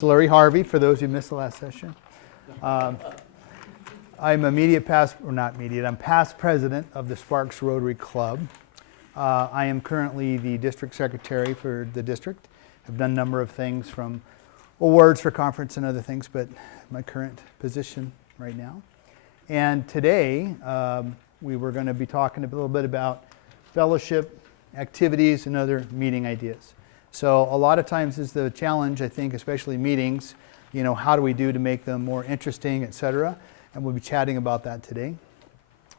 Larry Harvey, for those who missed the last session. I'm I'm past president of the Sparks Rotary Club. I am currently the district secretary for the district. I've done a number of things from awards for conference and other things, but my current position right now. And today, we were going to be talking a little bit about fellowship, activities, and other meeting ideas. So a lot of times is the challenge, I think, especially meetings, how do we do to make them more interesting, etc. And we'll be chatting about that today.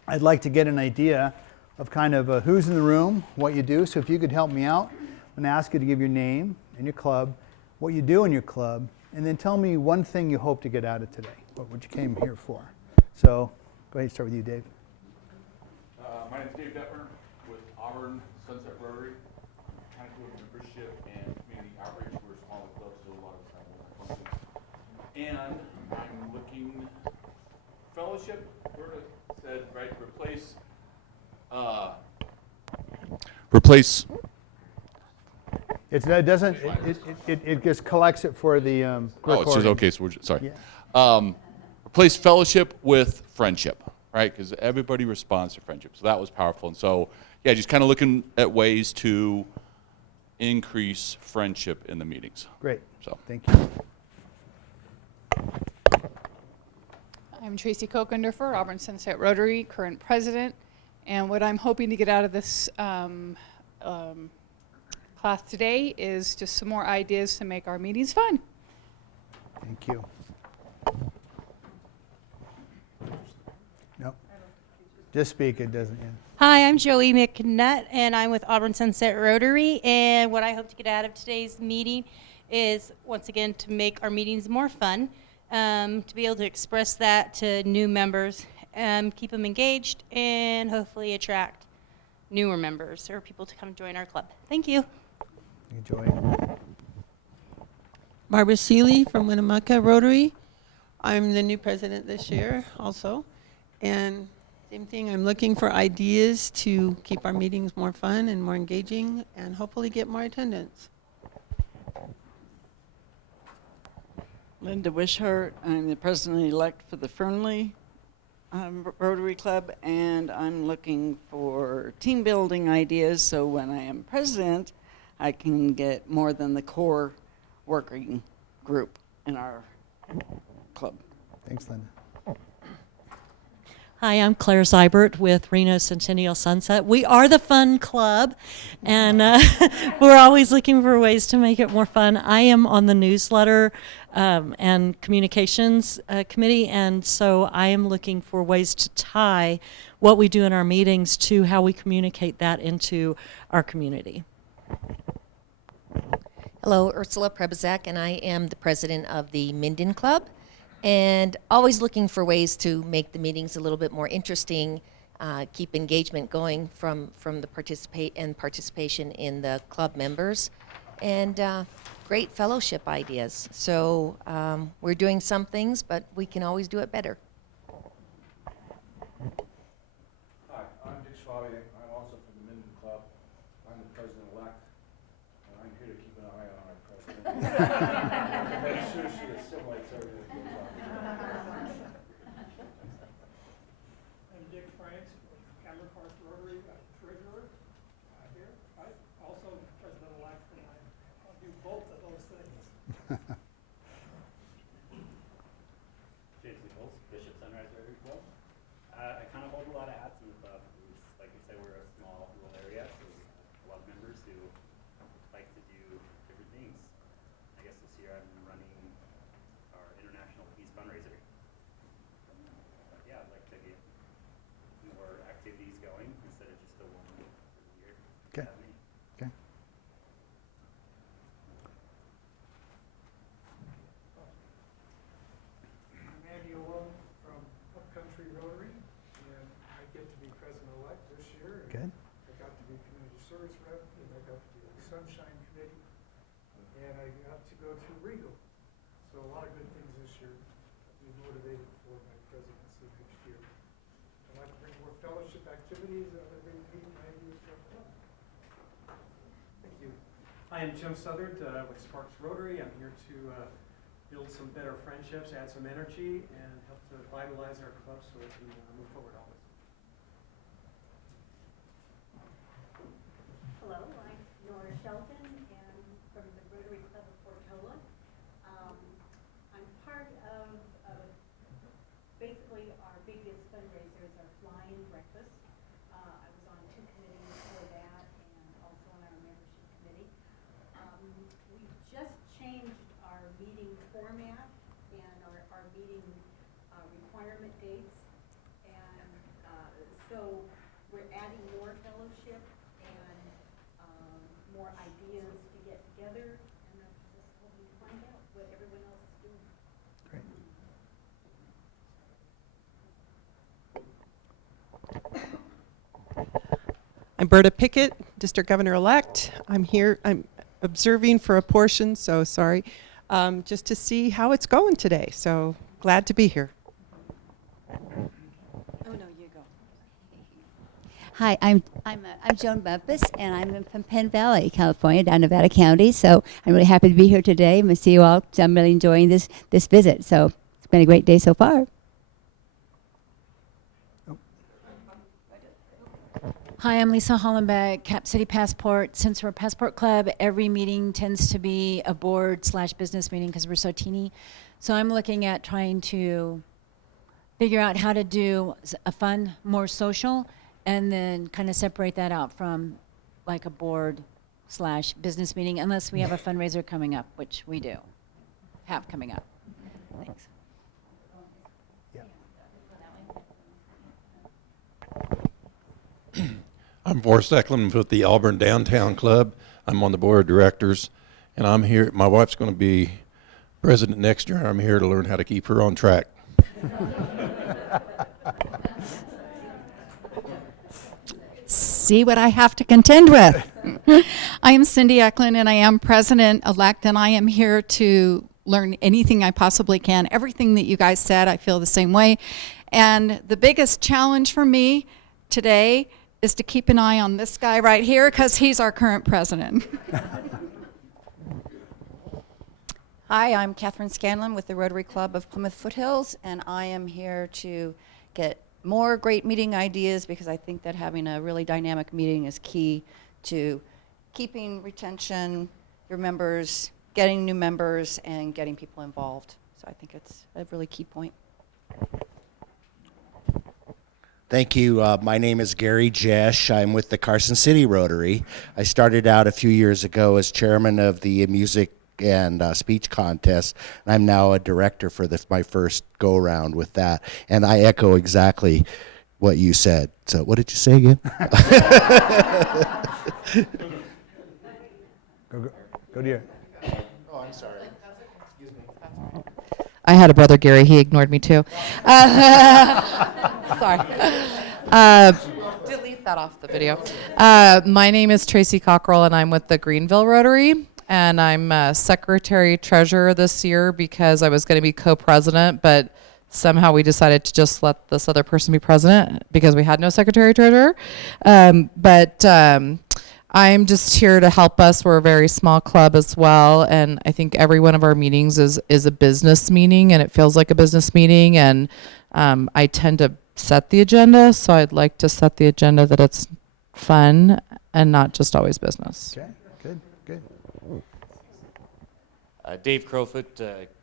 I'd like to get an idea of kind of who's in the room, what you do. So if you could help me out, I'm going to ask you to give your name and your club, what you do in your club, and then tell me one thing you hope to get out of today, what you came here for. So go ahead and start with you, Dave. My name is Dave Detmer with Auburn Sunset Rotary. Kind of doing membership and community outreach. We're a smaller club, so a lot of time with our functions. And I'm looking fellowship. Berta said, right, replace. It just collects it for the recording. It says okay. So sorry. Yeah. Replace fellowship with friendship, right? Because everybody responds to friendship. So that was powerful. And so, yeah, just kind of looking at ways to increase friendship in the meetings. Great. So thank you. I'm Tracy Kokenderfer, Auburn Sunset Rotary, current president. And what I'm hoping to get out of this class today is just some more ideas to make our meetings fun. Thank you. Nope. Just speak, it doesn't. Yeah. Hi, I'm Joey McNutt, and I'm with Auburn Sunset Rotary. And what I hope to get out of today's meeting is, once again, to make our meetings more fun, to be able to express that to new members, keep them engaged, and hopefully attract newer members or people to come join our club. Thank you. Enjoy. Barbara Seeley from Winnemucca Rotary. I'm the new president this year also. And same thing, I'm looking for ideas to keep our meetings more fun and more engaging and hopefully get more attendance. Linda Wishart. I'm the president-elect for the Fernley Rotary Club, and I'm looking for team building ideas so when I am president, I can get more than the core working group in our club. Thanks, Linda. Hi, I'm Claire Seibert with Reno Centennial Sunset. We are the fun club, and we're always looking for ways to make it more fun. I am on the newsletter and communications committee, and so I am looking for ways to tie what we do in our meetings to how we communicate that into our community. Hello, Ursula Prebizak, and I am the president of the Minden Club. And always looking for ways to make the meetings a little bit more interesting, keep engagement going from the participation in the club members, and great fellowship ideas. So we're doing some things, but we can always do it better. Hi, I'm Dick Schwabe. I'm also from the Minden Club. I'm the president-elect, and I'm here to keep an eye on our president. Make sure she assimilates everything that goes on. I'm Dick Franks with Cameron Park Rotary, treasurer here. I'm also president-elect, and I'll do both of those things. James Nichols, Bishop Sunrise Rotary Club. I kind of hold a lot of hats in the club. Like you say, we're a small rural area, so we have a lot of members who like to do different things. I guess this year I'm running our International Peace Fundraiser. But yeah, I'd like to get more activities going instead of just the one for the year. Okay. Okay. I'm Andy Olone from Upcountry Rotary, and I get to be president-elect this year. Good. I got to be community service rep, and I got to be on the Sunshine Committee, and I got to go to Regal. So a lot of good things this year. I'll be motivated for my presidency next year. I'd like to bring more fellowship activities and other great meeting ideas to our club. Thank you. I am Jim Southard with Sparks Rotary. I'm here to build some better friendships, add some energy, and help to vitalize our club so we can move forward always. Hello, I'm Nora Shelton, and from the Rotary Club of Portola. I'm part of basically our biggest fundraiser is our flying breakfast. I was on 2 committees for that and also on our membership committee. We've just changed our meeting format and our meeting requirement dates. And so we're adding more fellowship and more ideas to get together, and that's just hoping to find out what everyone else is doing. Great. I'm Berta Pickett, District Governor-elect. I'm here, I'm observing for a portion, so sorry, just to see how it's going today. So glad to be here. Oh, no, you go. Hi, I'm Joan Bumpus, and I'm from Penn Valley, California, down Nevada County. So I'm really happy to be here today. I'm going to see you all. So I'm really enjoying this visit. So it's been a great day so far. Hi, I'm Lisa Hollenbeck, Cap City Passport. Since we're a Passport Club, every meeting tends to be a board/business meeting because we're so teeny. So I'm looking at trying to figure out how to do a fun, more social, and then kind of separate that out from like a board/business meeting, unless we have a fundraiser coming up, which we do have coming up. Thanks. I'm Forrest Eklund with the Auburn Downtown Club. I'm on the board of directors, and I'm here. My wife's going to be president next year, and I'm here to learn how to keep her on track. See what I have to contend with. I am Cindy Eklund, and I am president-elect, and I am here to learn anything I possibly can. Everything that you guys said, I feel the same way. And the biggest challenge for me today is to keep an eye on this guy right here because he's our current president. Hi, I'm Catherine Scanlon with the Rotary Club of Plymouth Foothills, and I am here to get more great meeting ideas because I think that having a really dynamic meeting is key to keeping retention, your members, getting new members, and getting people involved. So I think it's a really key point. Thank you. My name is Gary Jesh. I'm with the Carson City Rotary. I started out a few years ago as chairman of the music and speech contest. And I'm now a director for my first go-around with that. And I echo exactly what you said. So what did you say again? Go to your. Oh, I'm sorry. Excuse me. I had a brother, Gary. He ignored me, too. Sorry. Delete that off the video. My name is Tracy Cockrell, and I'm with the Greenville Rotary. And I'm secretary-treasurer this year because I was going to be co-president, but somehow we decided to just let this other person be president because we had no secretary-treasurer. I'm just here to help us. We're a very small club as well, and I think every one of our meetings is a business meeting, and it feels like a business meeting, and I tend to set the agenda, so I'd like to set the agenda that it's fun and not just always business. Okay, good, good. Dave Crowfoot,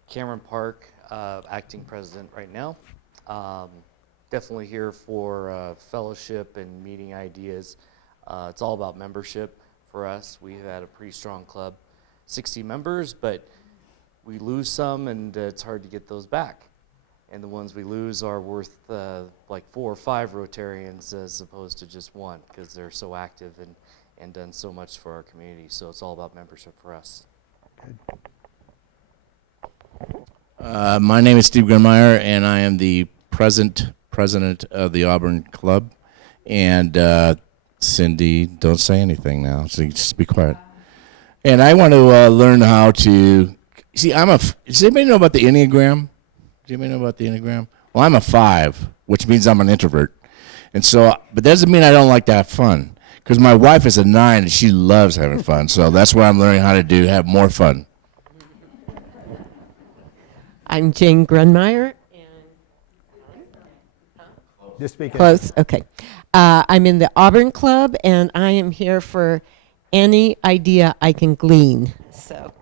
Cameron Park, acting president right now. Definitely here for fellowship and meeting ideas. It's all about membership for us. We've had a pretty strong club, 60 members, but we lose some and it's hard to get those back. And the ones we lose are worth like 4 or 5 Rotarians as opposed to just one because they're so active and done so much for our community. So it's all about membership for us. Good. My name is Steve Grunmeyer, and I am the president of the Auburn Club. And Cindy, don't say anything now, so you just be quiet. And I want to learn how to see. Does anybody know about the Enneagram? Does anybody know about the Enneagram? Well, I'm a 5, which means I'm an introvert, and so, but that doesn't mean I don't like to have fun. Because my wife is a 9, and she loves having fun. So that's what I'm learning how to do, have more fun. I'm Jane Grunmeyer. Just speak in. Close, okay. I'm in the Auburn Club, and I am here for any idea I can glean. So,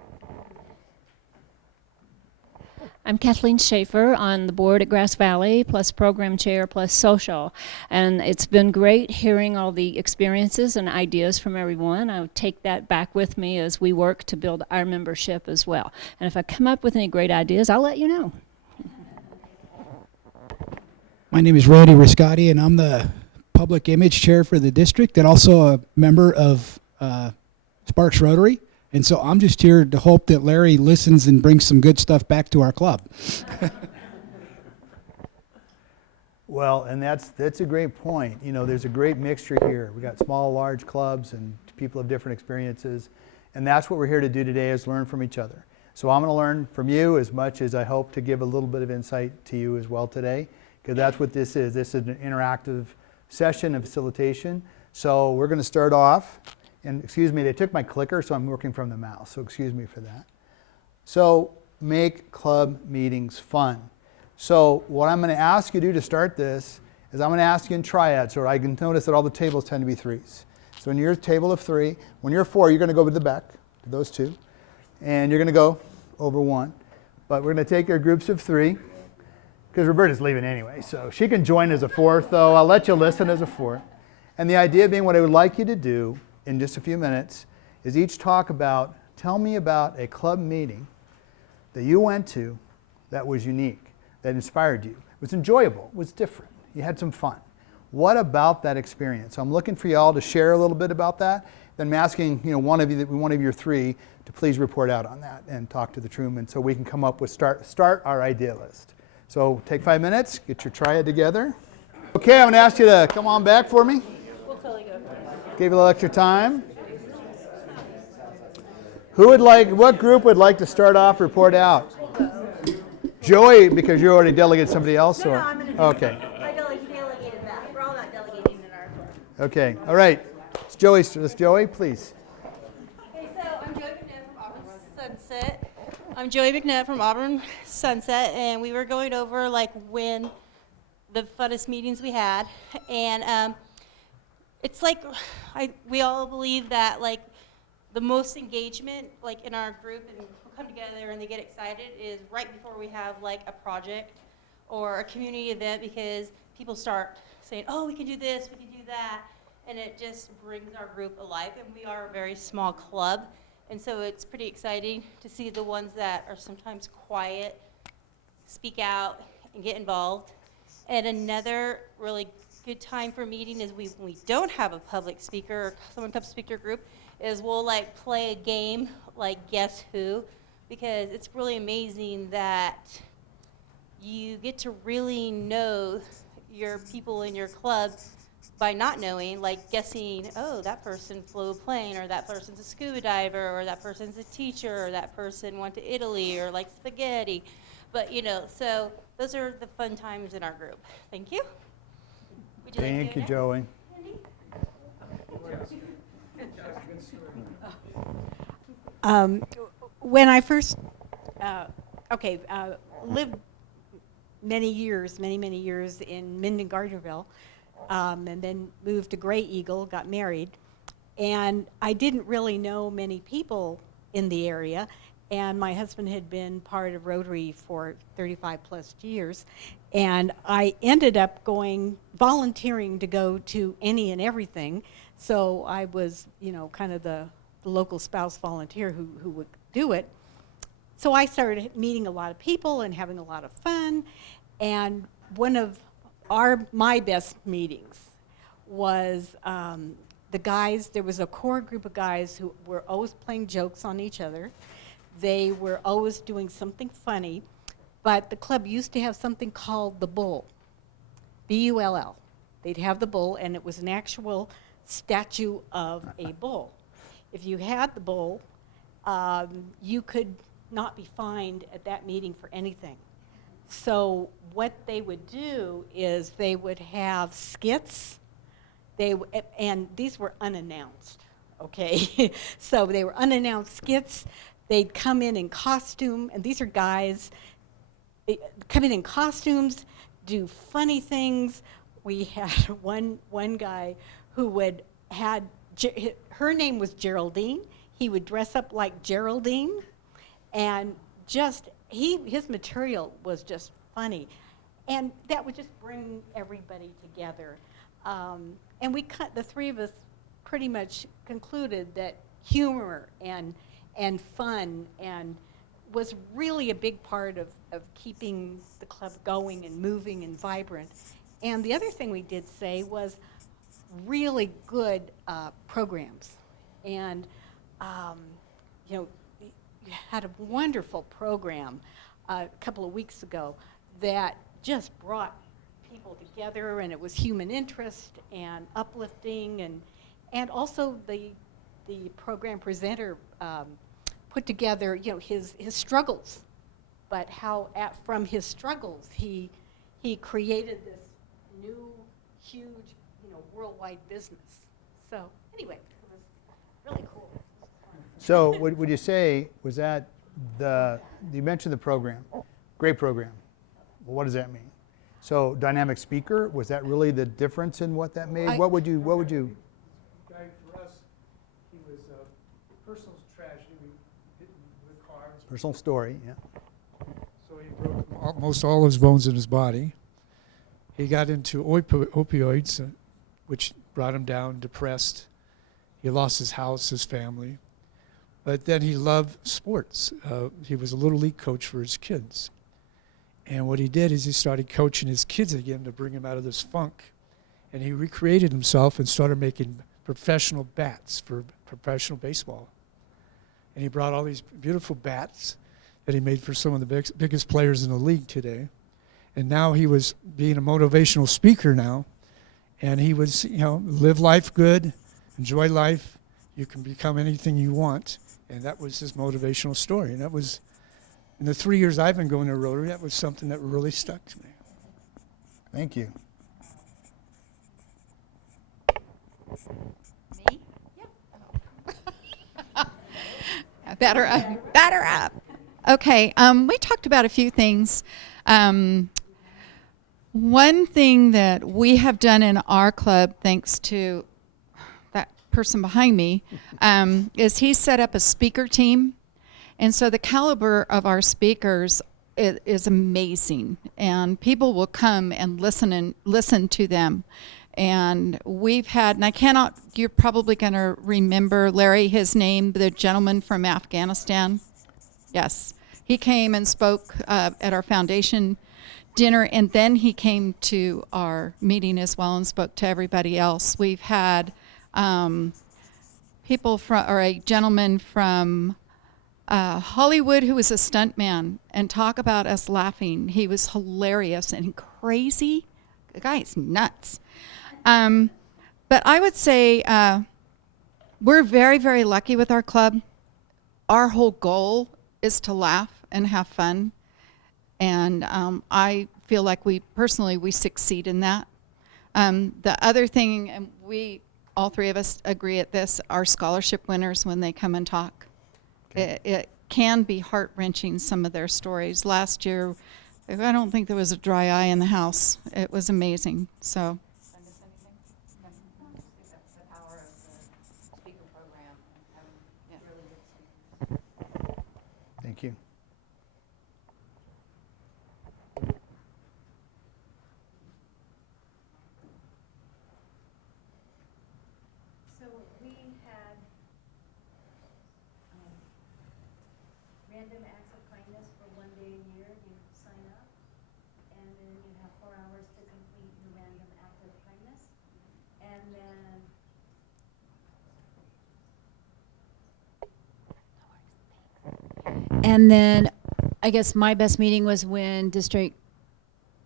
I'm Kathleen Schaefer on the board at Grass Valley, plus program chair, plus social. And it's been great hearing all the experiences and ideas from everyone. I'll take that back with me as we work to build our membership as well. And if I come up with any great ideas, I'll let you know. My name is Randy Riscotti, and I'm the public image chair for the district and also a member of Sparks Rotary. And so I'm just here to hope that Larry listens and brings some good stuff back to our club. Well, and that's a great point. You know, there's a great mixture here. We got small, large clubs and people of different experiences. And that's what we're here to do today, is learn from each other. So I'm going to learn from you as much as I hope to give a little bit of insight to you as well today, because that's what this is. This is an interactive session of facilitation. So we're going to start off. And excuse me, they took my clicker, so I'm working from the mouse, so excuse me for that. So make club meetings fun. So what I'm going to ask you to do to start this is I'm going to ask you in triads, so I can notice that all the tables tend to be threes. So in your table of three, when you're four, you're going to go to the back, to those two, and you're going to go over one. But we're going to take your groups of three, because Roberta's leaving anyway, so she can join as a fourth, though. I'll let you listen as a fourth. And the idea being, what I would like you to do in just a few minutes is each talk about, tell me about a club meeting that you went to that was unique, that inspired you. It was enjoyable, it was different, you had some fun. What about that experience? So I'm looking for you all to share a little bit about that. Then I'm asking, one of your three to please report out on that and talk to the Truman so we can come up with, start our idea list. So take 5 minutes, get your triad together. Okay, I'm gonna ask you to come on back for me. Give you a little extra time. What group would like to start off, report out? Joey, because you already delegated somebody else? No, I'm going to okay. I delegated that. We're all not delegating in our club. Okay, all right. It's Joey, please. Okay, so I'm Joey McNutt from Auburn Sunset. And we were going over when the funnest meetings we had, and it's we all believe that the most engagement in our group, and we'll come together and they get excited, is right before we have a project or a community event, because people start saying, oh, we can do this, we can do that, and it just brings our group alive. And we are a very small club, and so it's pretty exciting to see the ones that are sometimes quiet speak out and get involved. And another really good time for meeting is when we don't have a public speaker or someone comes to speak to your group, is we'll play a game like Guess Who, because it's really amazing that you get to really know your people in your club by not knowing, guessing, oh, that person flew a plane, or that person's a scuba diver, or that person's a teacher, or that person went to Italy, or likes spaghetti. But, so those are the fun times in our group. Thank you. Thank you, Joey. When I first lived many years in Minden Gardnerville, and then moved to Gray Eagle, got married, and I didn't really know many people in the area, and my husband had been part of Rotary for 35 plus years, and I ended up volunteering to go to any and everything. So I was, kind of the local spouse volunteer who would do it. So I started meeting a lot of people and having a lot of fun. And one of my best meetings was the guys. There was a core group of guys who were always playing jokes on each other. They were always doing something funny. But the club used to have something called the Bull, B-U-L-L. They'd have the bull, and it was an actual statue of a bull. If you had the bull, you could not be fined at that meeting for anything. So what they would do is they would have skits, and these were unannounced, okay? So they were unannounced skits. They'd come in costume, and these are guys come in costumes, do funny things. We had one guy who her name was Geraldine. He would dress up like Geraldine, and his material was just funny, and that would just bring everybody together. And the three of us pretty much concluded that humor and fun was really a big part of keeping the club going and moving and vibrant. And the other thing we did say was really good programs. And you had a wonderful program a couple of weeks ago that just brought people together, and it was human interest and uplifting, and also the program presenter put together his struggles, but how from his struggles he created this new huge worldwide business. So anyway, it was really cool. So would you say, was that you mentioned the program, great program. Well, what does that mean? So dynamic speaker, was that really the difference in what that made? What would you? Guy for us, he was a personal tragedy. We hit him with cars. Personal story, yeah. So he broke almost all his bones in his body. He got into opioids, which brought him down, depressed. He lost his house, his family. But then he loved sports. He was a little league coach for his kids. And what he did is he started coaching his kids again to bring him out of this funk. And he recreated himself and started making professional bats for professional baseball. And he brought all these beautiful bats that he made for some of the biggest players in the league today. And now he was being a motivational speaker now. And he was, live life good, enjoy life. You can become anything you want. And that was his motivational story. And that was, in the 3 years I've been going to Rotary, that was something that really stuck to me. Thank you. Me? Yep. Batter up. Batter up. Okay, we talked about a few things. One thing that we have done in our club, thanks to that person behind me, is he set up a speaker team. And so the caliber of our speakers is amazing, and people will come and listen to them. And we've had, and you're probably going to remember Larry, his name, the gentleman from Afghanistan. Yes, he came and spoke at our foundation dinner, and then he came to our meeting as well and spoke to everybody else. We've had a gentleman from Hollywood who was a stuntman, and talk about us laughing. He was hilarious and crazy. The guy's nuts. But I would say we're very, very lucky with our club. Our whole goal is to laugh and have fun. And I feel like we succeed in that. The other thing, and all three of us agree at this, are scholarship winners when they come and talk. It can be heart-wrenching, some of their stories. Last year, I don't think there was a dry eye in the house. It was amazing. So. Thank you. So we had random acts of kindness for 1 day a year. You sign up, and then you have 4 hours to complete your random act of kindness. And then I guess my best meeting was when District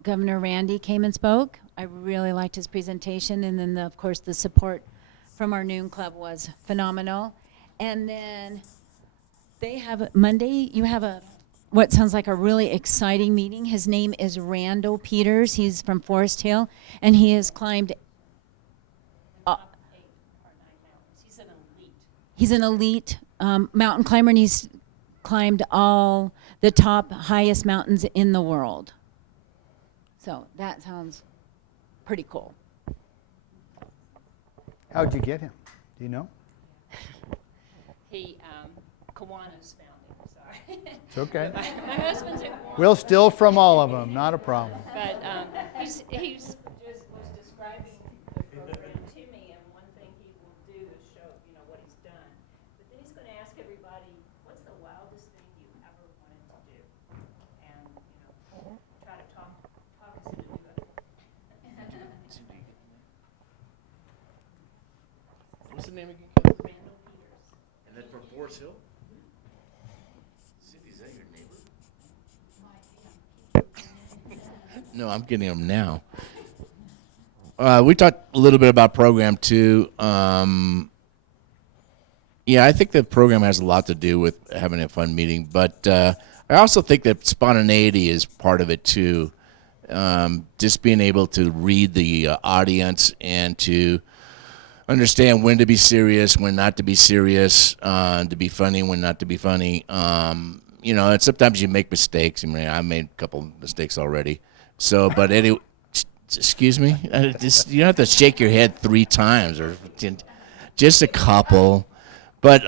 Governor Randy came and spoke. I really liked his presentation, and then of course the support from our noon club was phenomenal. And then they have Monday, you have what sounds like a really exciting meeting. His name is Randall Peters. He's from Forest Hill, and he has climbed. He's an elite mountain climber, and he's climbed all the top highest mountains in the world. So that sounds pretty cool. How'd you get him? Do you know? He, Kiwanis found him, sorry. It's okay. My husband's at Kiwanis. We'll steal from all of them, not a problem. But he's just was describing the program to me, and one thing he will do is show, what he's done. But then he's going to ask everybody, what's the wildest thing you ever wanted to do? And, try to talk us into it. What's the name again? Randall Peters. And then from Forest Hill? Cindy, is that your neighbor? No, I'm getting them now. We talked a little bit about program too. Yeah, I think the program has a lot to do with having a fun meeting, but I also think that spontaneity is part of it too. Just being able to read the audience and to understand when to be serious, when not to be serious, to be funny, when not to be funny. And sometimes you make mistakes. I mean, I made a couple mistakes already. So, but anyway, excuse me? You don't have to shake your head 3 times or just a couple. But,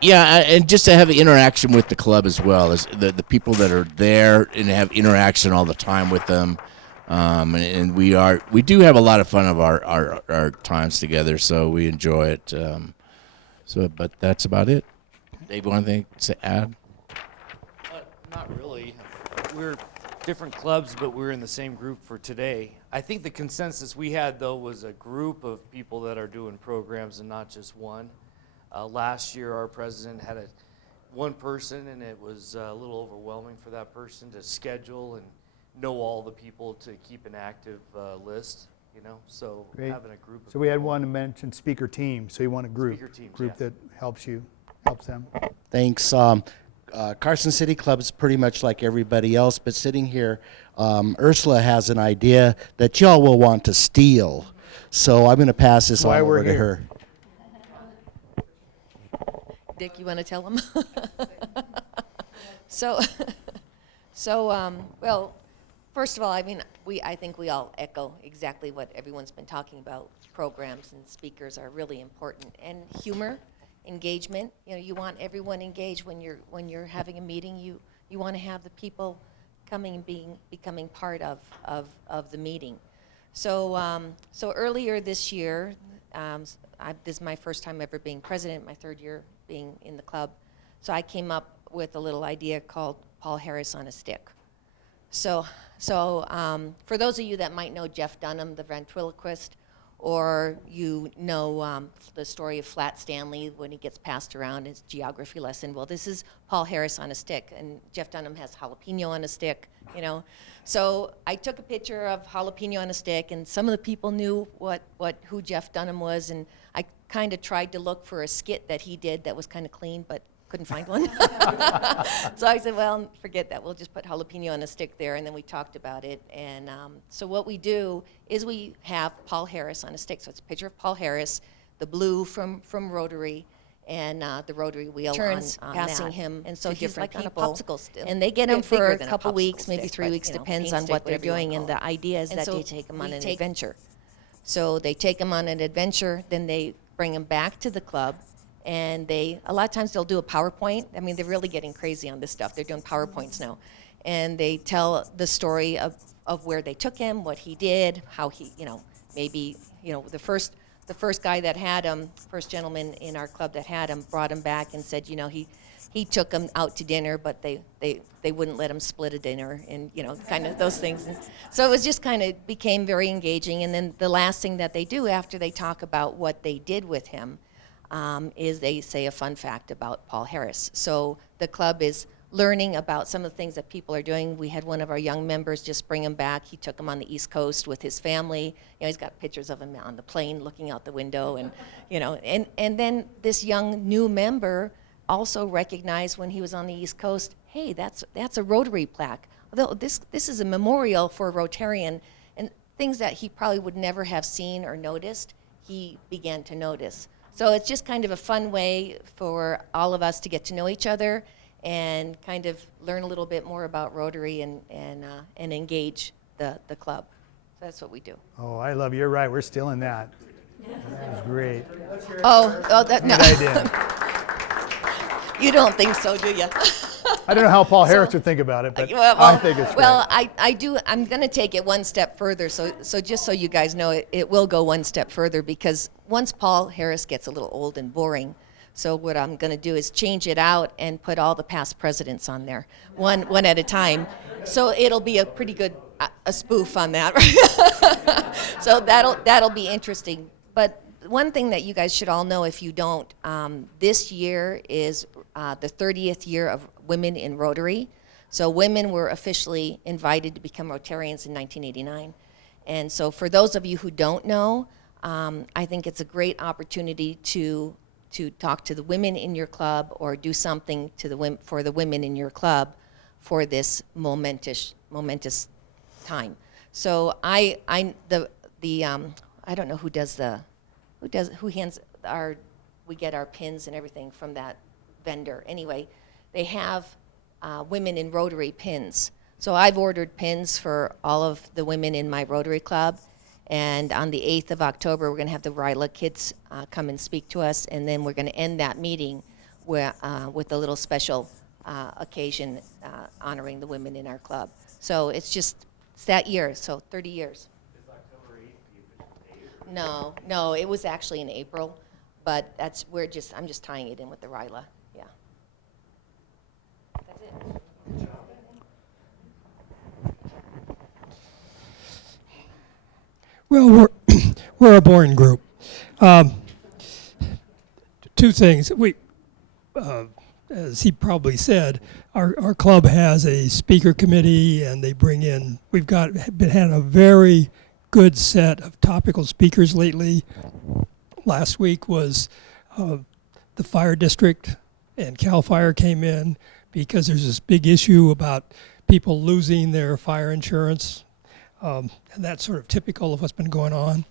yeah, and just to have the interaction with the club as well, as the people that are there and have interaction all the time with them. And we do have a lot of fun of our times together, so we enjoy it. But that's about it. Dave, want anything to add? Not really. We're different clubs, but we're in the same group for today. I think the consensus we had, though, was a group of people that are doing programs and not just one. Last year, our president had one person, and it was a little overwhelming for that person to schedule and know all the people to keep an active list, so Great. having a group of So we had people. one to mention speaker team, so you want a group. Speaker teams, Group yeah. that helps them. Thanks. Carson City Club is pretty much like everybody else, but sitting here, Ursula has an idea that y'all will want to steal. So I'm going to pass this Why on we're over to here. her. Dick, you want to tell them? Well, first of all, I think we all echo exactly what everyone's been talking about. Programs and speakers are really important, and humor, engagement. You want everyone engaged when you're having a meeting. You want to have the people coming and becoming part of the meeting. So earlier this year, this is my first time ever being president, my 3rd year being in the club. So I came up with a little idea called Paul Harris on a Stick. So for those of you that might know Jeff Dunham, the ventriloquist, or the story of Flat Stanley when he gets passed around his geography lesson. Well, this is Paul Harris on a stick, and Jeff Dunham has jalapeno on a stick, So I took a picture of jalapeno on a stick, and some of the people knew who Jeff Dunham was, and I kind of tried to look for a skit that he did that was kind of clean, but couldn't find one. So I said, well, forget that. We'll just put jalapeno on a stick there, and then we talked about it. And so what we do is we have Paul Harris on a stick. So it's a picture of Paul Harris, the blue from Rotary, and the Rotary wheel turns on passing him. And so he's like on a popsicle stick. And they get him for a couple weeks, maybe 3 weeks, depends on what they're doing. And the idea is that they take him on an adventure. So they take him on an adventure, then they bring him back to the club. And a lot of times they'll do a PowerPoint. I mean, they're really getting crazy on this stuff. They're doing PowerPoints now. And they tell the story of where they took him, what he did, how he, maybe, the first guy that had him, first gentleman in our club that had him, brought him back and said, he took him out to dinner, but they wouldn't let him split a dinner, and, kind of those things. And so it was just kind of became very engaging. And then the last thing that they do after they talk about what they did with him, is they say a fun fact about Paul Harris. So the club is learning about some of the things that people are doing. We had one of our young members just bring him back. He took him on the East Coast with his family. He's got pictures of him on the plane looking out the window, and and then this young new member also recognized when he was on the East Coast, hey, that's a Rotary plaque. Although this is a memorial for a Rotarian, and things that he probably would never have seen or noticed, he began to notice. So it's just kind of a fun way for all of us to get to know each other and kind of learn a little bit more about Rotary and engage the club. So that's what we do. Oh, I love you. You're right. We're still in that. That was great. Oh, that no. Good idea. You don't think so, do you? I don't know how Paul Harris would think about it, but I think it's great. Well, I do. I'm going to take it one step further. So just so you guys know, it will go one step further, because once Paul Harris gets a little old and boring, so what I'm going to do is change it out and put all the past presidents on there, one at a time. So it'll be a pretty good a spoof on that. So that'll be interesting. But one thing that you guys should all know, if you don't, this year is the 30th year of Women in Rotary. So women were officially invited to become Rotarians in 1989. And so for those of you who don't know, I think it's a great opportunity to talk to the women in your club, or do something for the women in your club for this momentous time. So I don't know who we get our pins and everything from that vendor. Anyway, they have Women in Rotary pins. So I've ordered pins for all of the women in my Rotary Club. And on the 8th of October, we're going to have the RILA kids come and speak to us. And then we're going to end that meeting with a little special occasion honoring the women in our club. So it's that year, so 30 years. Is October 8th the official date? No, it was actually in April, but I'm just tying it in with the RILA. Yeah. That's it. Well, we're a boring group. Two things. As he probably said, our club has a speaker committee, and they bring in. We've had a very good set of topical speakers lately. Last week was the fire district, and CAL FIRE came in because there's this big issue about people losing their fire insurance. And that's sort of typical of what's been going on.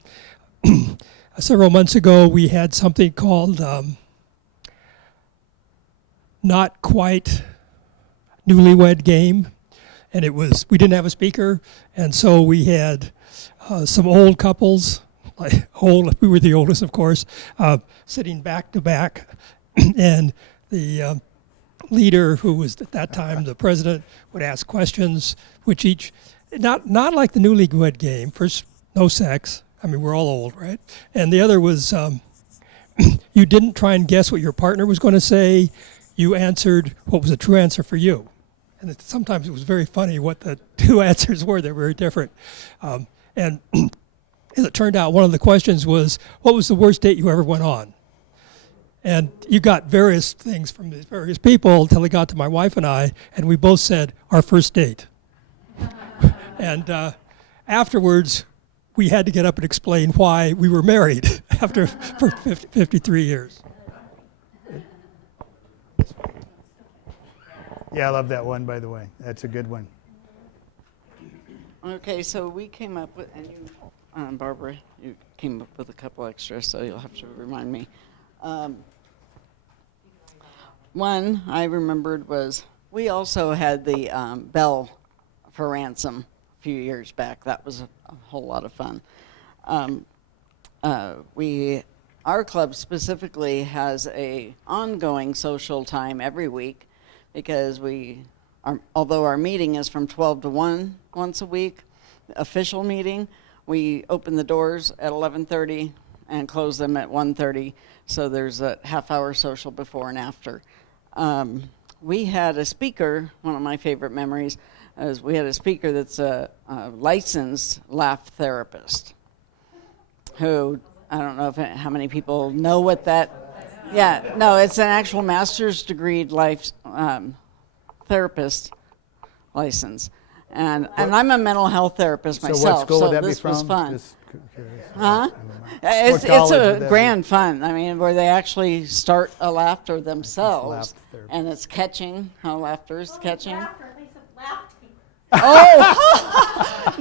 Several months ago, we had something called Not Quite Newlywed Game. And we didn't have a speaker, and so we had some old couples, we were the oldest, of course, sitting back to back. And the leader, who was at that time the president, would ask questions, which each... Not like the newlywed game. First, no sex. I mean, we're all old, right? And the other was you didn't try and guess what your partner was going to say. You answered what was a true answer for you. And sometimes it was very funny what the two answers were. They were very different. And as it turned out, one of the questions was, what was the worst date you ever went on? And you got various things from these various people until it got to my wife and I, and we both said, our first date. And afterwards, we had to get up and explain why we were married for 53 years. Yeah, I love that one, by the way. That's a good one. Okay, so we came up with, and you, Barbara, you came up with a couple extras, so you'll have to remind me. One I remembered was, we also had the bell for ransom a few years back. That was a whole lot of fun. Our club specifically has a ongoing social time every week, because although our meeting is from 12 to 1 once a week, the official meeting, we open the doors at 11:30 and close them at 1:30, so there's a half-hour social before and after. We had a speaker, one of my favorite memories, is we had a speaker that's a licensed laugh therapist, who, I don't know how many people know what that, yeah, no, it's an actual master's degree life therapist license. And I'm a mental health therapist myself, so this was fun. Huh? It's a grand fun. I mean, where they actually start a laughter themselves, and it's catching, how laughter is catching. Oh,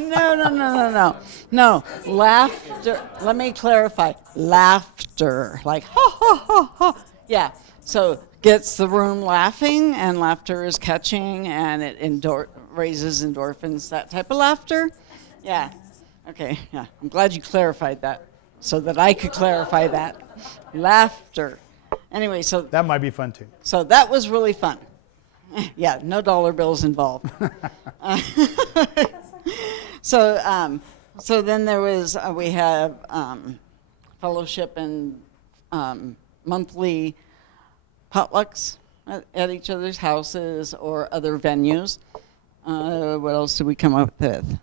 no, laughter. Let me clarify. Laughter, like ha ha ha ha. Yeah, So gets the room laughing, and laughter is catching, and it raises endorphins, that type of laughter. Yeah. Okay, yeah. I'm glad you clarified that so that I could clarify that. Laughter. Anyway, so That might be fun too. so that was really fun. Yeah, no dollar bills involved. So then there was, we have fellowship and monthly potlucks at each other's houses or other venues. What else did we come up with?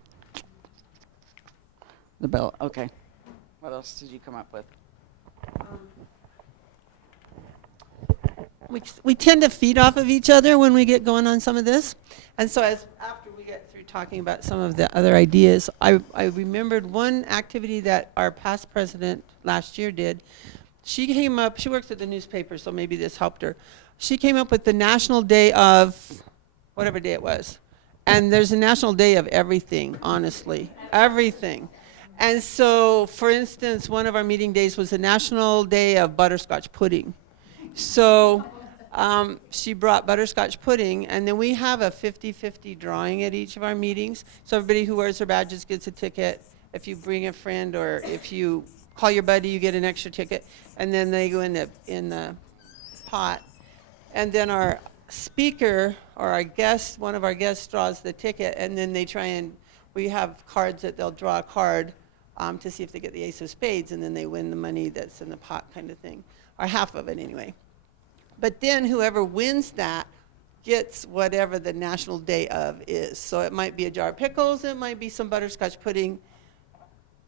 The bell, okay. What else did you come up with? We tend to feed off of each other when we get going on some of this. And so after we get through talking about some of the other ideas, I remembered one activity that our past president last year did. She came up, she works at the newspaper, so maybe this helped her. She came up with the National Day of, whatever day it was. And there's a National Day of everything, honestly, everything. And so, for instance, one of our meeting days was the National Day of Butterscotch Pudding. So she brought butterscotch pudding, and then we have a 50-50 drawing at each of our meetings. So everybody who wears their badges gets a ticket. If you bring a friend or if you call your buddy, you get an extra ticket. And then they go in the pot. And then our speaker or our guest, one of our guests draws the ticket, and then they try and, we have cards that they'll draw a card to see if they get the ace of spades, and then they win the money that's in the pot kind of thing, or half of it anyway. But then whoever wins that gets whatever the National Day of is. So it might be a jar of pickles, it might be some butterscotch pudding,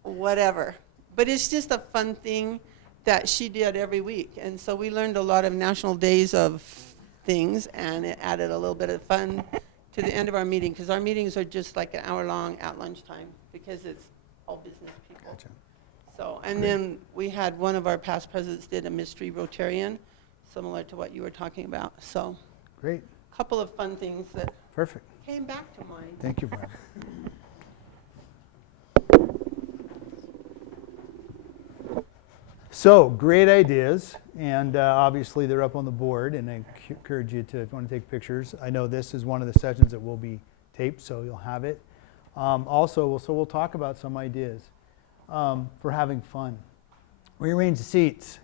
whatever. But it's just a fun thing that she did every week. And so we learned a lot of national days of things, and it added a little bit of fun to the end of our meeting, because our meetings are just like an hour long at lunchtime, because it's all business people. Gotcha. So, and then we had one of our past presidents did a mystery Rotarian, similar to what you were talking about. So, Great. a couple of fun things that Perfect. came back to mind. Thank you, Barbara. So, great ideas, and obviously they're up on the board, and I encourage you to, if you want to take pictures. I know this is one of the sessions that will be taped, so you'll have it. Also, so we'll talk about some ideas for having fun. Rearrange the seats.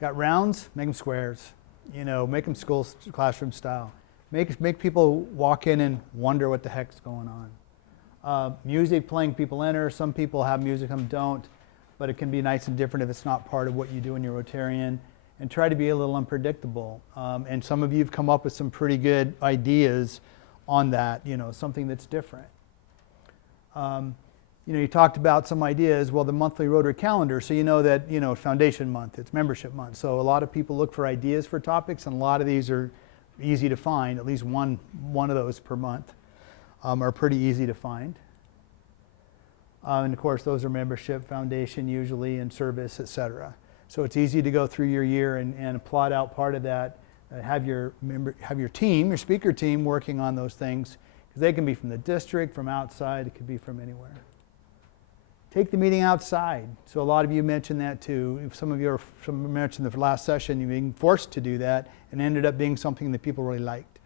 Got rounds? Make them squares. You know, make them classroom style. Make people walk in and wonder what the heck's going on. Music playing, people enter. Some people have music, some don't. But it can be nice and different if it's not part of what you do in your Rotarian. And try to be a little unpredictable. And some of you have come up with some pretty good ideas on that, you know, something that's different. You know, you talked about some ideas, well, the monthly Rotary calendar, so you know that, you know, Foundation Month, it's membership month. So a lot of people look for ideas for topics, and a lot of these are easy to find. At least one of those per month are pretty easy to find. And of course, those are membership, foundation usually, and service, etc. So it's easy to go through your year and plot out part of that. Have your team, your speaker team, working on those things, because they can be from the district, from outside, it could be from anywhere. Take the meeting outside. So a lot of you mentioned that too. Some of you mentioned the last session, you being forced to do that, and ended up being something that people really liked.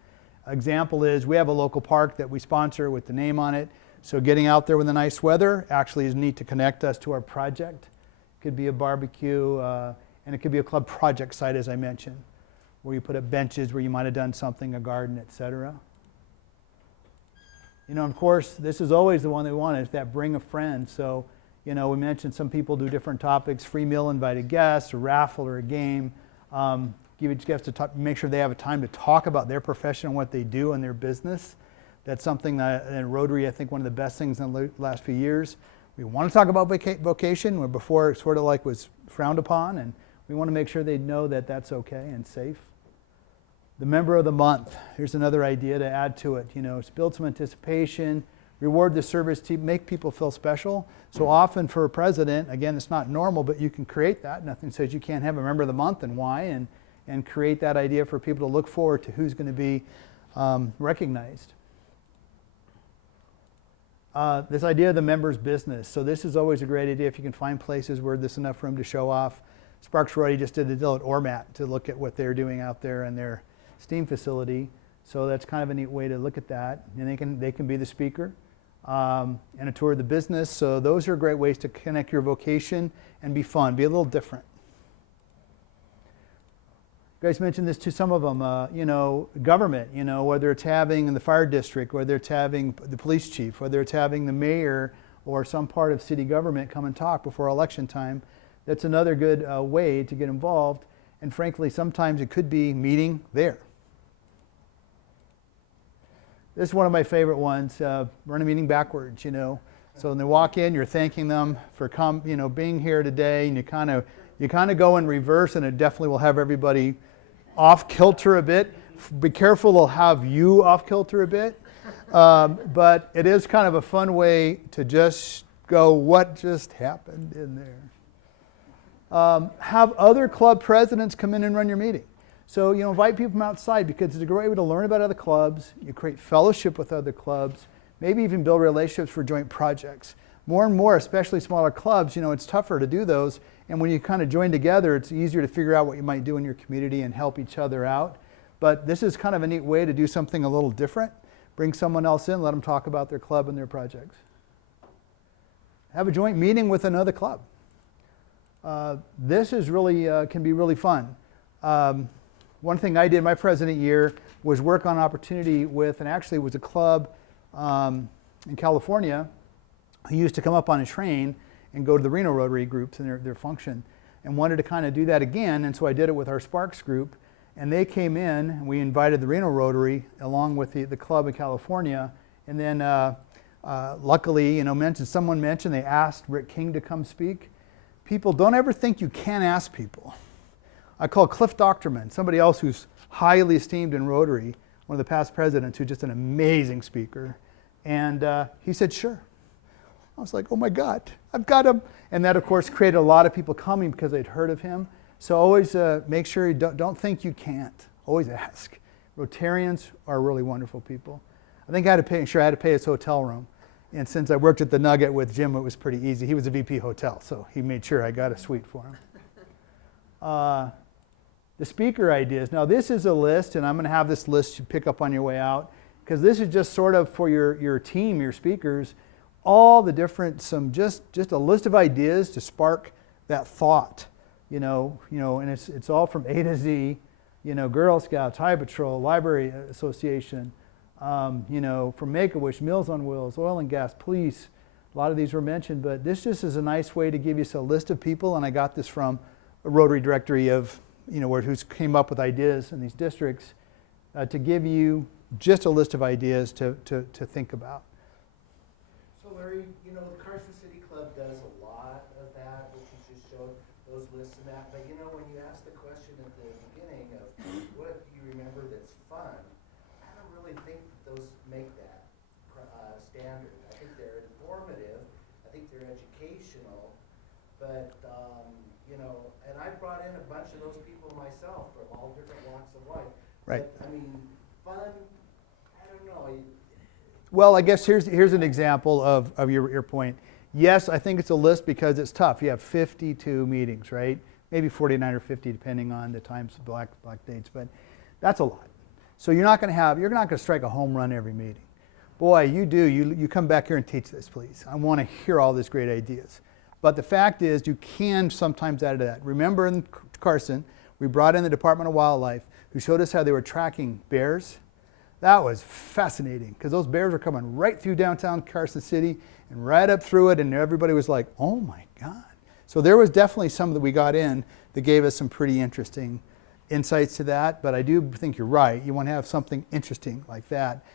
Example is, we have a local park that we sponsor with the name on it. So getting out there with the nice weather actually is neat to connect us to our project. It could be a barbecue, and it could be a club project site, as I mentioned, where you put up benches where you might have done something, a garden, etc. You know, of course, this is always the one they want, is that bring a friend. So, you know, we mentioned some people do different topics, free meal, invited guests, a raffle or a game. You have to make sure they have a time to talk about their profession and what they do in their business. That's something that in Rotary, I think one of the best things in the last few years. We want to talk about vocation, where before it sort of like was frowned upon, and we want to make sure they know that that's okay and safe. The member of the month, here's another idea to add to it. You know, build some anticipation, reward the service team, make people feel special. So often for a president, again, it's not normal, but you can create that. Nothing says you can't have a member of the month and why, and create that idea for people to look forward to who's going to be recognized. This idea of the member's business. So this is always a great idea if you can find places where there's enough room to show off Sparks Rotary just did a deal at Ormat to look at what they're doing out there in their steam facility. So that's kind of a neat way to look at that. And they can be the speaker. And a tour of the business. So those are great ways to connect your vocation and be fun, be a little different. You guys mentioned this to some of them, government, whether it's having the fire district, whether it's having the police chief, whether it's having the mayor or some part of city government come and talk before election time. That's another good way to get involved. And frankly, sometimes it could be meeting there. This is one of my favorite ones, run a meeting backwards, So when they walk in, you're thanking them for being here today, and you kind of go in reverse, and it definitely will have everybody off kilter a bit. Be careful, they'll have you off kilter a bit. But it is kind of a fun way to just go, what just happened in there? Have other club presidents come in and run your meeting. So, invite people from outside because it's a great way to learn about other clubs. You create fellowship with other clubs, maybe even build relationships for joint projects. More and more, especially smaller clubs, it's tougher to do those. And when you kind of join together, it's easier to figure out what you might do in your community and help each other out. But this is kind of a neat way to do something a little different. Bring someone else in, let them talk about their club and their projects. Have a joint meeting with another club. This is really can be really fun. One thing I did my president year was work on an opportunity with, and actually it was a club in California who used to come up on a train and go to the Reno Rotary groups and their function, and wanted to kind of do that again. And so I did it with our Sparks group, and they came in, and we invited the Reno Rotary along with the club in California. And then luckily, someone mentioned they asked Rick King to come speak. People, don't ever think you can't ask people. I call Cliff Docterman, somebody else who's highly esteemed in Rotary, one of the past presidents, who's just an amazing speaker. And he said, sure. I was like, oh my God, I've got him. And that, of course, created a lot of people coming because they'd heard of him. So always make sure you don't think you can't. Always ask. Rotarians are really wonderful people. I think I had to pay his hotel room. And since I worked at the Nugget with Jim, it was pretty easy. He was a VP hotel, so he made sure I got a suite for him. The speaker ideas. Now this is a list, and I'm going to have this list you pick up on your way out, because this is just sort of for your team, your speakers, all the different, just a list of ideas to spark that thought, and it's all from A to Z, Girl Scouts, High Patrol, Library Association, from Make-A-Wish, Meals on Wheels, Oil and Gas, Police. A lot of these were mentioned, but this just is a nice way to give you a list of people, and I got this from a Rotary directory of, who's came up with ideas in these districts to give you just a list of ideas to think about. So Larry, the Carson City Club does a lot of that, which you just showed those lists and that. But when you asked the question at the beginning of what do you remember that's fun, I don't really think that those make that standard. I think they're informative. I think they're educational. But and I brought in a bunch of those people myself from all different walks of life. Right. But, fun. I don't know. Well, I guess here's an example of your point. Yes, I think it's a list because it's tough. You have 52 meetings, right? Maybe 49 or 50 depending on the times of black dates, but that's a lot. So you're not going to strike a home run every meeting. Boy, you come back here and teach this, please. I want to hear all these great ideas. But the fact is, you can sometimes add to that. Remember in Carson, we brought in the Department of Wildlife, who showed us how they were tracking bears. That was fascinating, because those bears were coming right through downtown Carson City and right up through it, and everybody was like, oh my God. So there was definitely some that we got in that gave us some pretty interesting insights to that, but I do think you're right. You want to have something interesting like that,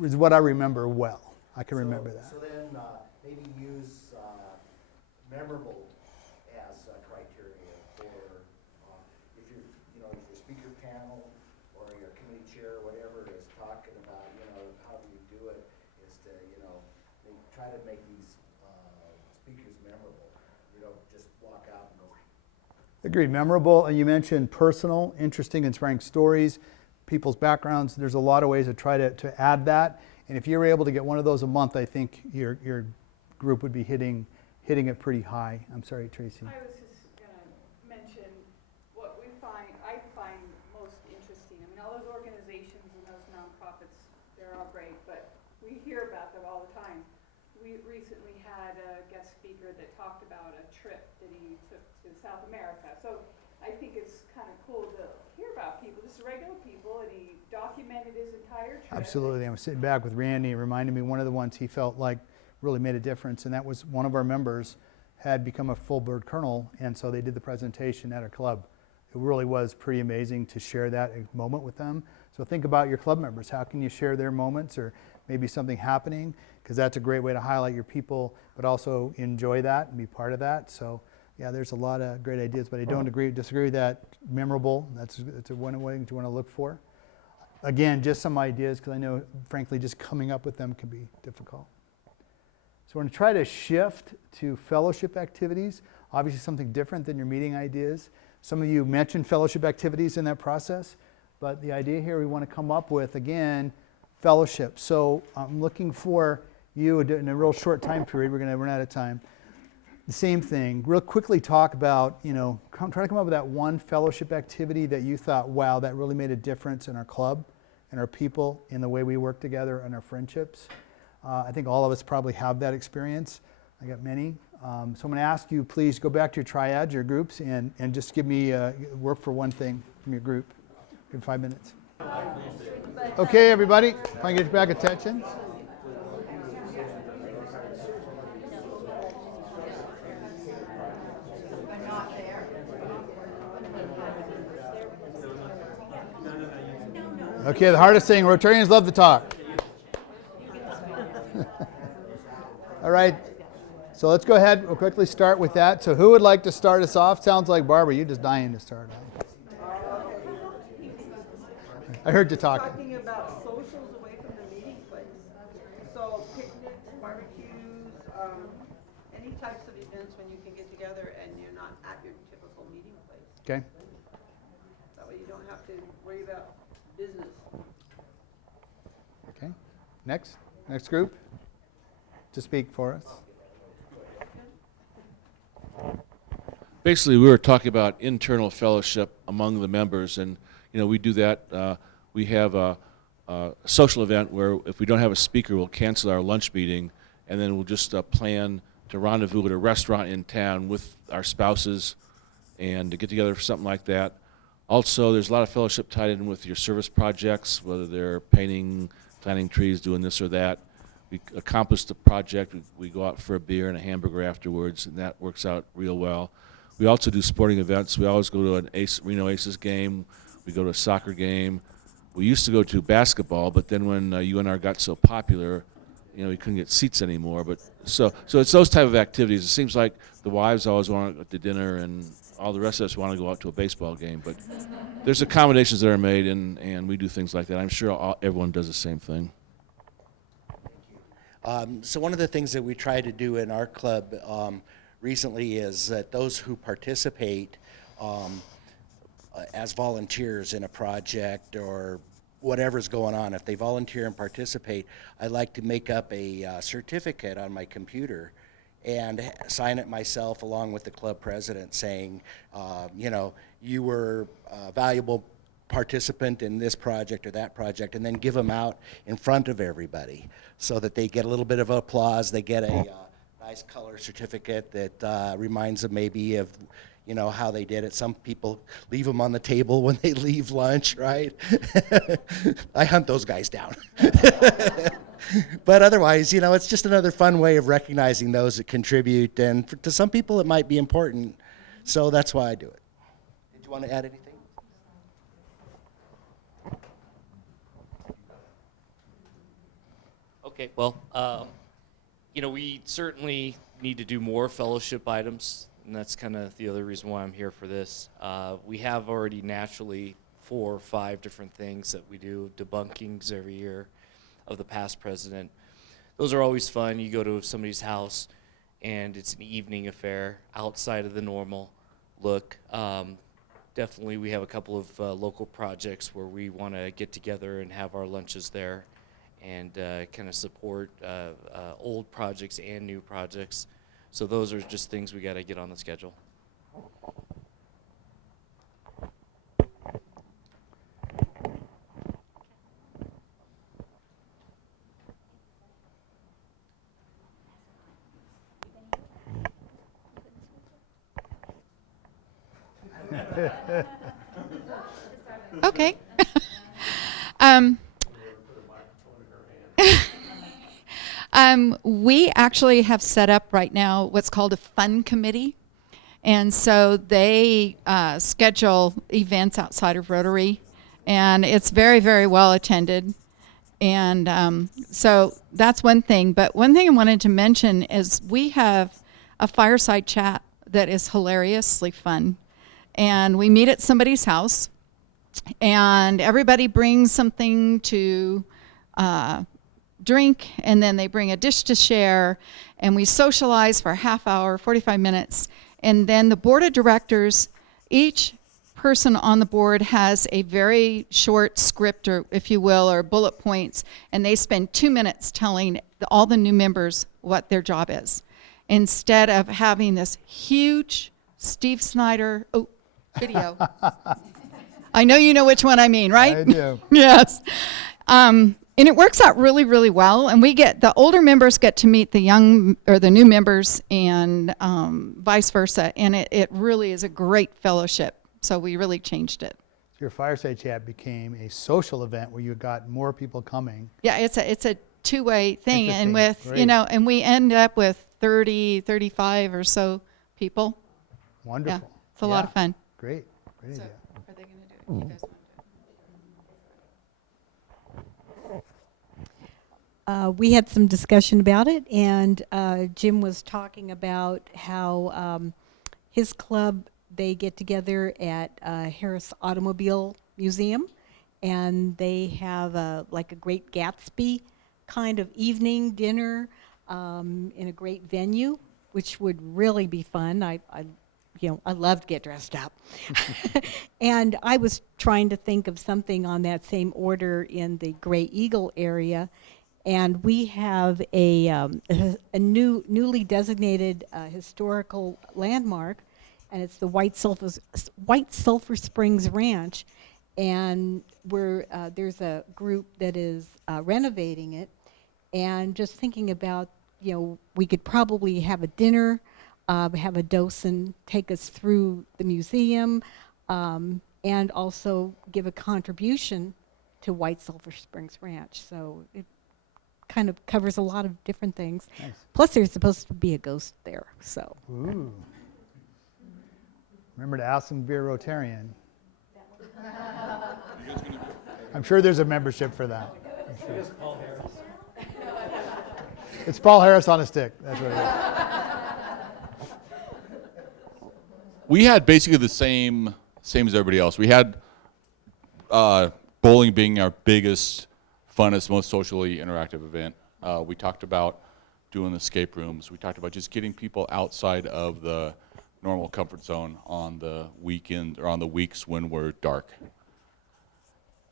is what I remember well. I can remember that. So then maybe use memorable as criteria for if your speaker panel or your committee chair or whatever is talking about, how do you do it, is to, try to make these speakers memorable. You don't just walk out and go. Agreed. Memorable. And you mentioned personal, interesting, inspiring stories, people's backgrounds. There's a lot of ways to try to add that. And if you're able to get one of those a month, I think your group would be hitting it pretty high. I'm sorry, Tracy. I was just going to mention we recently had a guest speaker that talked about a trip that he took to South America. So I think it's kind of cool to hear about people, just regular people, and he documented his entire trip. Absolutely. I was sitting back with Randy. It reminded me one of the ones he felt like really made a difference, and that was one of our members had become a full bird colonel, and so they did the presentation at our club. It really was pretty amazing to share that moment with them. So think about your club members. How can you share their moments or maybe something happening? Because that's a great way to highlight your people, but also enjoy that and be part of that. So yeah, there's a lot of great ideas, but I don't disagree with that. Memorable, that's a one way to want to look for. Again, just some ideas, because I know, frankly, just coming up with them can be difficult. So we're going to try to shift to fellowship activities, obviously something different than your meeting ideas. Some of you mentioned fellowship activities in that process, but the idea here we want to come up with, again, fellowship. So I'm looking for you in a real short time period. We're going to run out of time. The same thing, real quickly talk about, try to come up with that one fellowship activity that you thought, wow, that really made a difference in our club and our people, in the way we work together and our friendships. I think all of us probably have that experience. I got many. So I'm going to ask you, please go back to your triads, your groups, and just give me work for one thing from your group in 5 minutes. Okay, everybody, if I can get your back attention. Okay, the hardest thing, Rotarians love to talk. All right, so let's go ahead, we'll quickly start with that. So who would like to start us off? Sounds like Barbara, you're just dying to start off. I heard you talking. Talking about socials away from the meeting place. So picnics, barbecues, any types of events when you can get together and you're not at your typical meeting place. Okay. That way you don't have to worry about business. Okay, next group to speak for us. Basically, we were talking about internal fellowship among the members, and we do that. We have a social event where if we don't have a speaker, we'll cancel our lunch meeting, and then we'll just plan to rendezvous at a restaurant in town with our spouses and to get together for something like that. Also, there's a lot of fellowship tied in with your service projects, whether they're painting, planting trees, doing this or that. We accomplish the project, we go out for a beer and a hamburger afterwards, and that works out real well. We also do sporting events. We always go to an Reno Aces game. We go to a soccer game. We used to go to basketball, but then when UNR got so popular, we couldn't get seats anymore. But so it's those type of activities. It seems like the wives always want to go to dinner, and all the rest of us want to go out to a baseball game. But there's accommodations that are made, and we do things like that. I'm sure everyone does the same thing. So one of the things that we try to do in our club recently is that those who participate as volunteers in a project or whatever's going on, if they volunteer and participate, I like to make up a certificate on my computer and sign it myself along with the club president saying, you were a valuable participant in this project or that project, and then give them out in front of everybody so that they get a little bit of applause. They get a nice color certificate that reminds them maybe of how they did it. Some people leave them on the table when they leave lunch, right? I hunt those guys down. But otherwise, it's just another fun way of recognizing those that contribute, and to some people it might be important, so that's why I do it. Did you want to add anything? Okay, well, we certainly need to do more fellowship items, and that's kind of the other reason why I'm here for this. We have already naturally 4 or 5 different things that we do, debunkings every year of the past president. Those are always fun. You go to somebody's house, and it's an evening affair outside of the normal look. Definitely we have a couple of local projects where we want to get together and have our lunches there and kind of support old projects and new projects. So those are just things we got to get on the schedule. Okay. We actually have set up right now what's called a fun committee. And so they schedule events outside of Rotary. And it's very, very well attended. And so that's one thing. But one thing I wanted to mention is we have a fireside chat that is hilariously fun. And we meet at somebody's house. And everybody brings something to drink, and then they bring a dish to share, and we socialize for a half hour, 45 minutes, and then the board of directors, each person on the board has a very short script, or if you will, or bullet points, and they spend 2 minutes telling all the new members what their job is, instead of having this huge Steve Snyder video. I know you know which one I mean, right? I do. Yes. And it works out really, really well. And the older members get to meet the young or the new members, and vice versa. And it really is a great fellowship. So we really changed it. Your fireside chat became a social event where you got more people coming. Yeah, it's a two-way thing. And Interesting. with, and we end up with 30, 35 or so people. Wonderful. Yeah, it's a lot of fun. Great idea. Are they going to do it? You guys want to do it? We had some discussion about it, and Jim was talking about how his club, they get together at Harris Automobile Museum, and they have like a Great Gatsby kind of evening dinner in a great venue, which would really be fun. I love to get dressed up. And I was trying to think of something on that same order in the Gray Eagle area. And we have a newly designated historical landmark, and it's the White Sulphur Springs Ranch. And there's a group that is renovating it. And just thinking about, we could probably have a dinner, have a docent take us through the museum, and also give a contribution to White Sulphur Springs Ranch. So it kind of covers a lot of different things. Nice. Plus, there's supposed to be a ghost there. So. Ooh. Remember to ask them to be a Rotarian. I'm sure there's a membership for that. It's Paul Harris. It's Paul Harris on a stick. That's what it is. We had basically the same as everybody else. We had bowling being our biggest, funnest, most socially interactive event. We talked about doing escape rooms. We talked about just getting people outside of the normal comfort zone on the weekend or on the weeks when we're dark.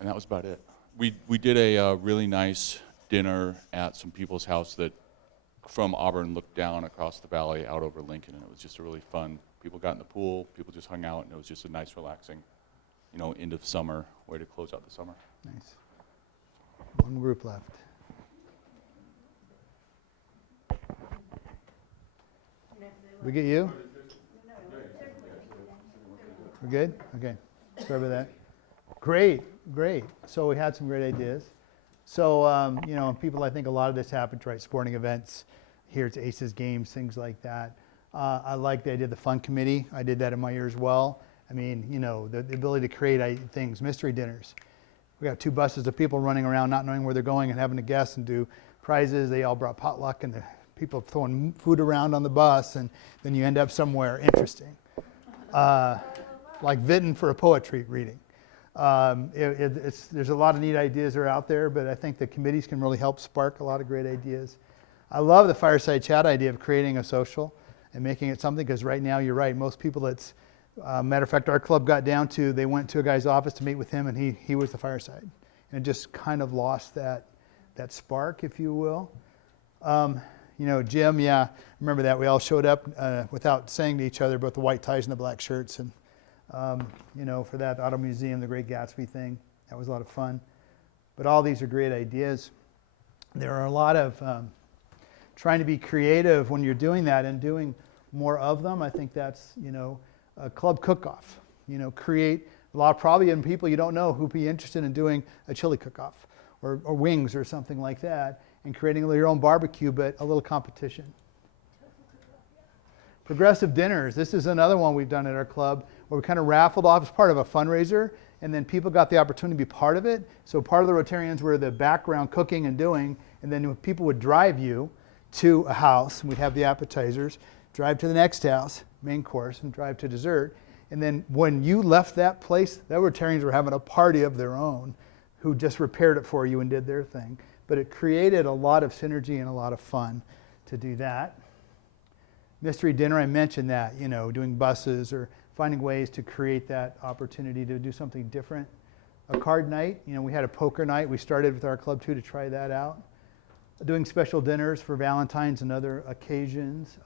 And that was about it. We did a really nice dinner at some people's house that from Auburn looked down across the valley out over Lincoln, and it was just a really fun. People got in the pool, people just hung out, and it was just a nice, relaxing, end of summer way to close out the summer. Nice. One group left. We get you? We're good? Okay. Sorry about that. Great. So we had some great ideas. So, people, I think a lot of this happens, right? Sporting events, here it's Aces games, things like that. I like the idea of the fun committee. I did that in my year as well. I mean, the ability to create things, mystery dinners. We got 2 buses of people running around not knowing where they're going and having to guess and do prizes. They all brought potluck, and the people throwing food around on the bus, and then you end up somewhere interesting. Like Vinton for a poetry reading. There's a lot of neat ideas that are out there, but I think the committees can really help spark a lot of great ideas. I love the fireside chat idea of creating a social and making it something, because right now, you're right, most people matter of fact, our club got down to, they went to a guy's office to meet with him, and he was the fireside. And it just kind of lost that spark, if you will. Jim, yeah, remember that. We all showed up without saying to each other, but the white ties and the black shirts. And, for that Auto Museum, the Great Gatsby thing, that was a lot of fun. But all these are great ideas. There are a lot of trying to be creative when you're doing that and doing more of them. I think that's, a club cook-off. create a lot, probably in people you don't know who'd be interested in doing a chili cook-off or wings or something like that, and creating your own barbecue, but a little competition. Progressive dinners. This is another one we've done at our club where we kind of raffled off as part of a fundraiser, and then people got the opportunity to be part of it. So part of the Rotarians were the background cooking and doing, and then people would drive you to a house, and we'd have the appetizers, drive to the next house, main course, and drive to dessert. And then when you left that place, the Rotarians were having a party of their own who just repaired it for you and did their thing. But it created a lot of synergy and a lot of fun to do that. Mystery dinner, I mentioned that, doing buses or finding ways to create that opportunity to do something different. A card night, we had a poker night. We started with our club too to try that out. Doing special dinners for Valentine's and other occasions.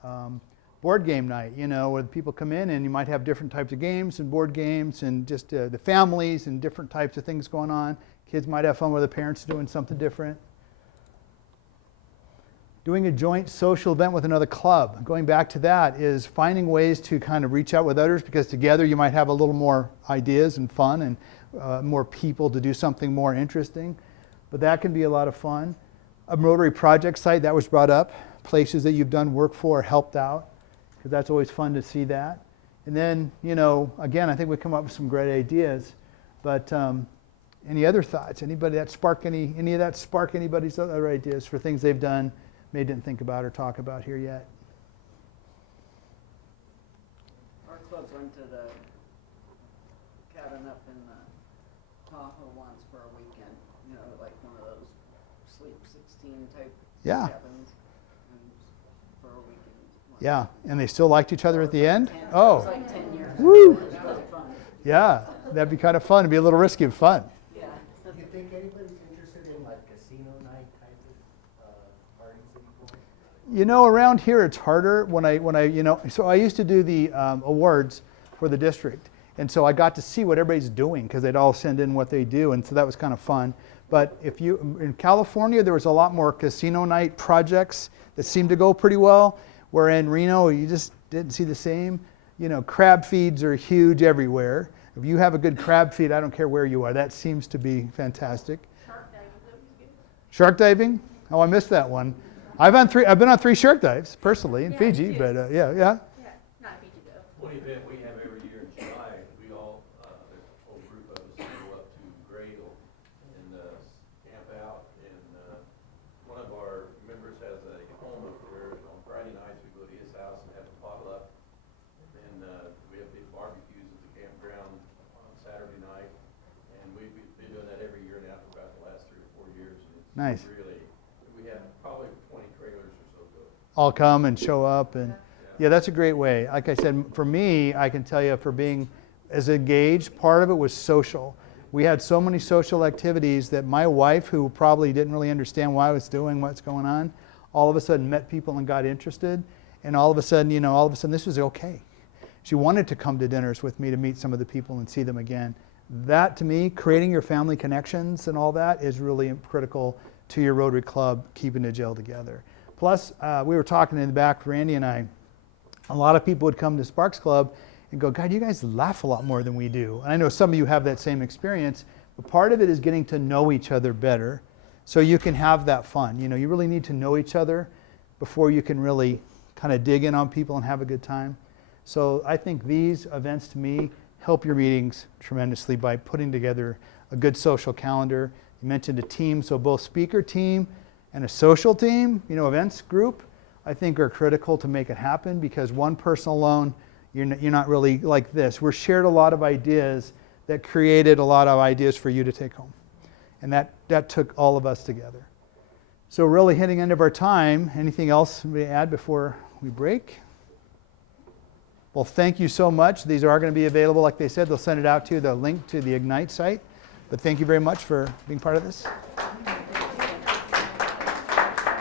Board game night, where the people come in and you might have different types of games and board games and just the families and different types of things going on. Kids might have fun with the parents doing something different. Doing a joint social event with another club. Going back to that is finding ways to kind of reach out with others, because together you might have a little more ideas and fun and more people to do something more interesting. But that can be a lot of fun. A Rotary project site, that was brought up. Places that you've done work for, helped out, because that's always fun to see that. And then, again, I think we come up with some great ideas. But any other thoughts? Anybody that spark any of that spark anybody's other ideas for things they've done, may didn't think about or talk about here yet? Our clubs went to the cabin up in Tahoe once for a weekend, like one of those Sleep 16 type cabins. And for a weekend. Yeah, and they still liked each other at the end? It Oh, was like 10 years. woo! It was really fun. Yeah, that'd be kind of fun. It'd be a little risky, but fun. Yeah. Do you think anybody's interested in like casino night type of parties anymore? Around here it's harder when I so I used to do the awards for the district. And so I got to see what everybody's doing, because they'd all send in what they do, and so that was kind of fun. But in California, there was a lot more casino night projects that seemed to go pretty well, where in Reno, you just didn't see the same. Crab feeds are huge everywhere. If you have a good crab feed, I don't care where you are, that seems to be fantastic. Shark diving? Oh, I missed that one. I've been on 3 shark dives, personally, in Fiji, but yeah. Yeah, not Fiji though. One event we have every year in July, we all, the whole group of us go up to Gradle and camp out. And one of our members has a home up there. On Friday nights, we go to his house and have a potluck. And then we have big barbecues at the campground on Saturday night. And we've been doing that every year now for about the last 3 or 4 years. And it's Nice. really, we have probably 20 trailers or so go. All come and show up, and yeah, that's a great way. Like I said, for me, I can tell you, for being as engaged, part of it was social. We had so many social activities that my wife, who probably didn't really understand why I was doing what's going on, all of a sudden met people and got interested, and all of a sudden this was okay. She wanted to come to dinners with me to meet some of the people and see them again. That, to me, creating your family connections and all that is really critical to your Rotary Club keeping the gel together. Plus, we were talking in the back, Randy and I, a lot of people would come to Sparks Club and go, God, you guys laugh a lot more than we do. And I know some of you have that same experience, but part of it is getting to know each other better so you can have that fun. You really need to know each other before you can really kind of dig in on people and have a good time. So I think these events, to me, help your meetings tremendously by putting together a good social calendar. You mentioned a team, so both speaker team and a social team, events group, I think are critical to make it happen, because one person alone, you're not really like this. We're shared a lot of ideas that created a lot of ideas for you to take home. And that took all of us together. So really hitting end of our time. Anything else we add before we break? Well, thank you so much. These are going to be available, like they said. They'll send it out to you, the link to the Ignite site. But thank you very much for being part of this.